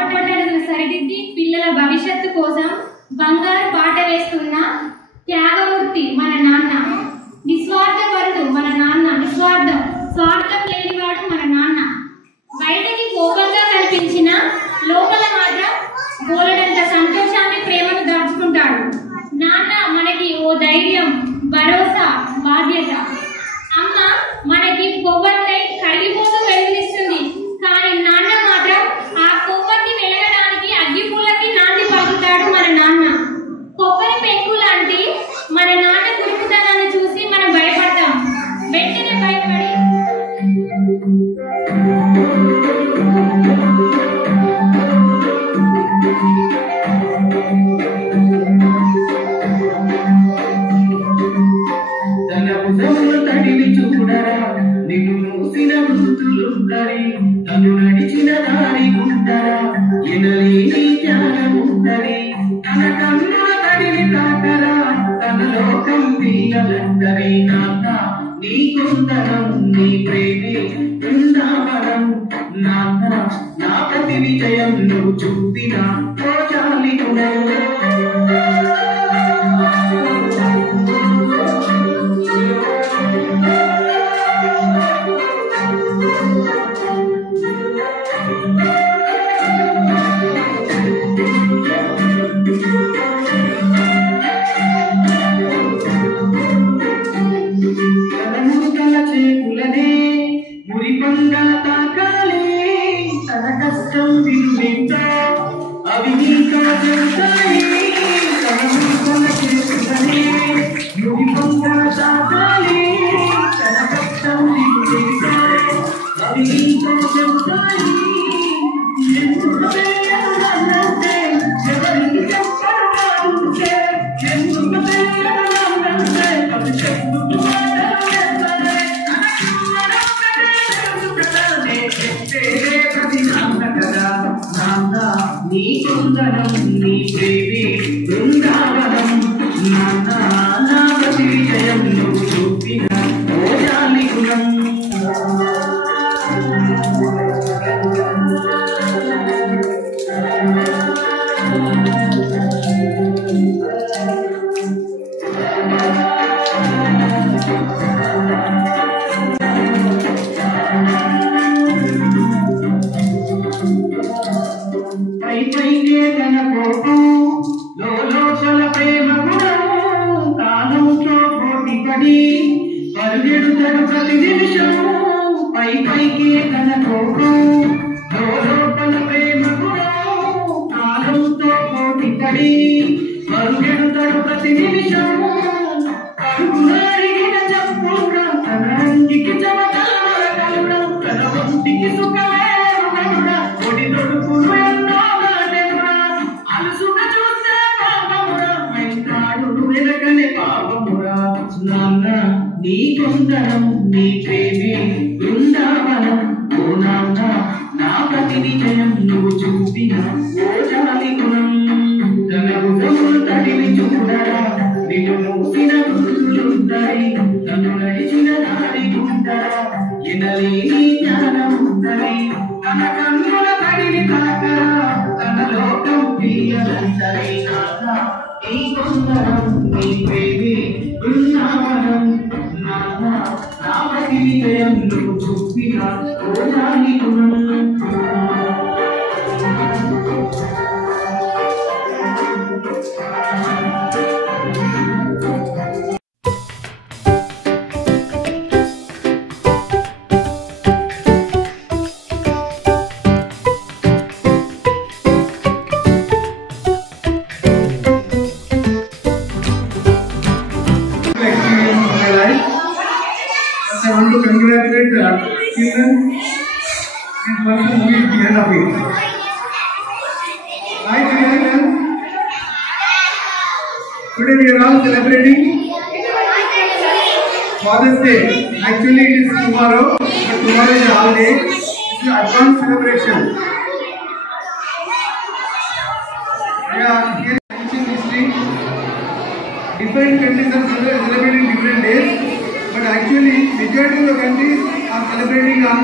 తప్పటడుగులు సరిదిద్ది పిల్లల భవిష్యత్తు కోసం బంగారు బాట వేస్తున్న త్యాగమూర్తి మన నాన్న. నిస్వార్థపరుడు మన నాన్న, స్వార్థం లేనివాడు మన నాన్న. బయటకి కోపంగా కల్పించిన లోపల మాత్రం బోలెడంత సంతోషాన్ని, ప్రేమను దాచుకుంటాడు. నాన్న మనకి ఓ ధైర్యం, భరోసా, బాధ్యత. అమ్మ మనకి కొవ్వొత్తై కరిగిపోతూ వెలుగునిస్తుంది. కానీ నాన్న మాత్రం ఆ కొవ్వొత్తి వెలగడానికి అగ్గిపుల్లకి నాంది పలుకుతాడు మన నాన్న. కొబ్బరి పెంకు లాంటి మన నాన్న కురుకుతనాన్ని చూసి మనం భయపడతాం. వెంటనే భయపడి చూడరా నిన్ను మూసిన గుర్తులుంటరి, తను నడిచిన దారి గుంటరా ఎనలేని త్యాగముంటరి. తన కన్నుల తడిని తాకరా, తన లోకం పిల్లలందరి. నాన్న నీ కొందరం, నీ ప్రేమే బృందావనం. నాన్న నా ప్రతి విజయం నువ్వు చూపిన తోచాలి నీ కొందరం, నీ ప్రేమే బృందావనం. నాన్న నా ప్రతి విజయం నువ్వు చూపిన ఓజాలి గుణం. పైపైనే తన కోపం, లోలోచల ప్రేమ గుణం. కాలంతో పోటీపడి పరుగెడుతడు ప్రతి నిమిషం. పైపైకే తన కోపం, లోలోపల ప్రేమ గుణం. కాలంతో పోటీపడి పరుగెడుతడు ప్రతి నిమిషం. అడుగున అడిగిన చప్పుడం, తన అంగికి చమకల మరకలుడం. తన ఒంటికి సుఖమే రుణముడా, ఒడి దొడుకులు నాన్న నీ కొందరం, నీ ప్రేమే బృందావనం. ఓ నాన్న నా ప్రతి విజయం నువ్వు చూపిన ఓజాలి గుణం. తన భుజములు తడివి చూడరా, నిన్ను మూసిన గుర్తులుంటాయి. తను నడిచిన దారి గుంటరా ఎనలేని జ్ఞానముంటరి. తన కన్నుల తడిని తాకరా, తన లోకం పిల్లలందరి. నాన్న నీ కొందరం, నీ ప్రేమే బృందావనం. నాన్న నా ప్రతి విజయం నువ్వు చూపిన ఓజాలి గుణం. I want to congratulate the children and person who is behind of it. Right, children? Today we are all celebrating Father's Day. Actually it is tomorrow, but tomorrow is a holiday. It's an advanced celebration. Yeah, here in ancient history, different countries are celebrating different days. But actually, majority of the countries are celebrating on